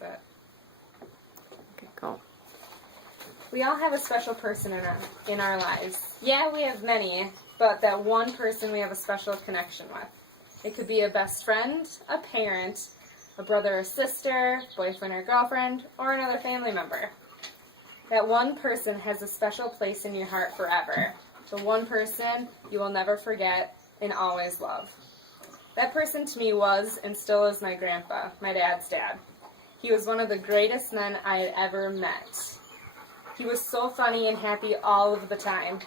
it. Okay, go. We all have a special person in our lives. Yeah, we have many, but that one person we have a special connection with. It could be a best friend, a parent, a brother or sister, boyfriend or girlfriend, or another family member. That one person has a special place in your heart forever. The one person you will never forget and always love. That person to me was and still is my grandpa, my dad's dad. He was one of the greatest men I had ever met. He was so funny and happy all of the time.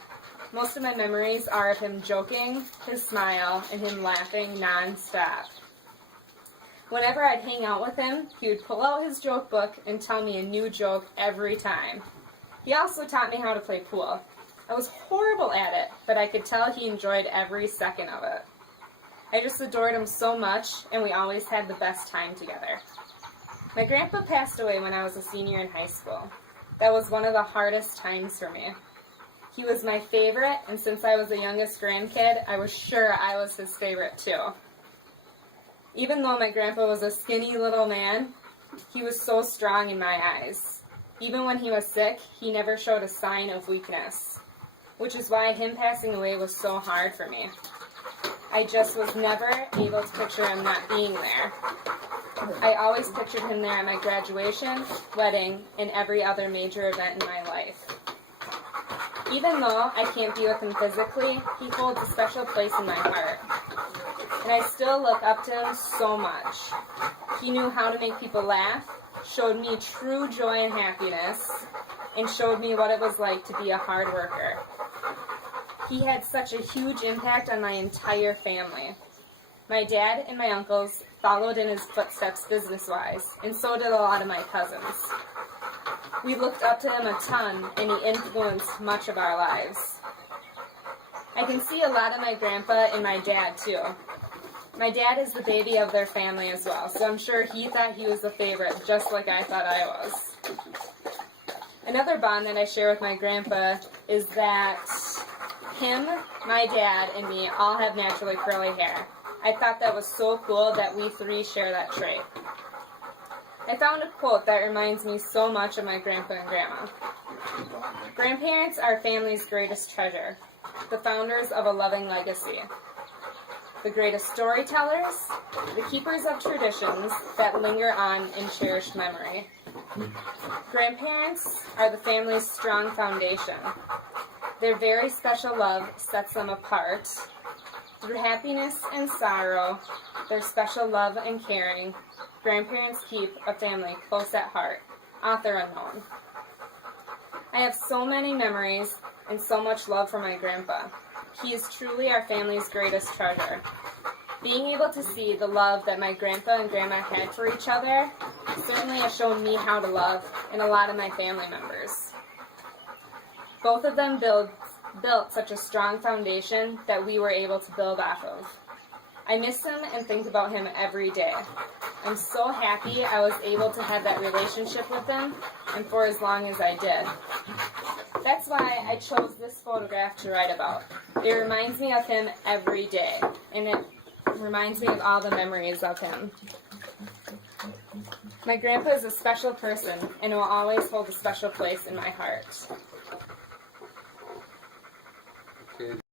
Most of my memories are of him joking, his smile, and him laughing non-stop. Whenever I'd hang out with him, he would pull out his joke book and tell me a new joke every time. He also taught me how to play pool. I was horrible at it, but I could tell he enjoyed every second of it. I just adored him so much, and we always had the best time together. My grandpa passed away when I was a senior in high school. That was one of the hardest times for me. He was my favorite, and since I was the youngest grandkid, I was sure I was his favorite too. Even though my grandpa was a skinny little man, he was so strong in my eyes. Even when he was sick, he never showed a sign of weakness, which is why him passing away was so hard for me. I just was never able to picture him not being there. I always pictured him there at my graduation, wedding, and every other major event in my life. Even though I can't be with him physically, he holds a special place in my heart. And I still look up to him so much. He knew how to make people laugh, showed me true joy and happiness, and showed me what it was like to be a hard worker. He had such a huge impact on my entire family. My dad and my uncles followed in his footsteps business-wise, and so did a lot of my cousins. We looked up to him a ton, and he influenced much of our lives. I can see a lot of my grandpa in my dad, too. My dad is the baby of their family as well, so I'm sure he thought he was the favorite, just like I thought I was. Another bond that I share with my grandpa is that him, my dad, and me all have naturally curly hair. I thought that was so cool that we three share that trait. I found a quote that reminds me so much of my grandpa and grandma. Grandparents are family's greatest treasure, the founders of a loving legacy, the greatest storytellers, the keepers of traditions that linger on in cherished memory. Grandparents are the family's strong foundation. Their very special love sets them apart. Through happiness and sorrow, their special love and caring, grandparents keep a family close at heart, author unknown. I have so many memories and so much love for my grandpa. He is truly our family's greatest treasure. Being able to see the love that my grandpa and grandma had for each other certainly has shown me how to love and a lot of my family members. Both of them built such a strong foundation that we were able to build off of. I miss him and think about him every day. I'm so happy I was able to have that relationship with him and for as long as I did. That's why I chose this photograph to write about. It reminds me of him every day, and it reminds me of all the memories of him. My grandpa is a special person and will always hold a special place in my heart.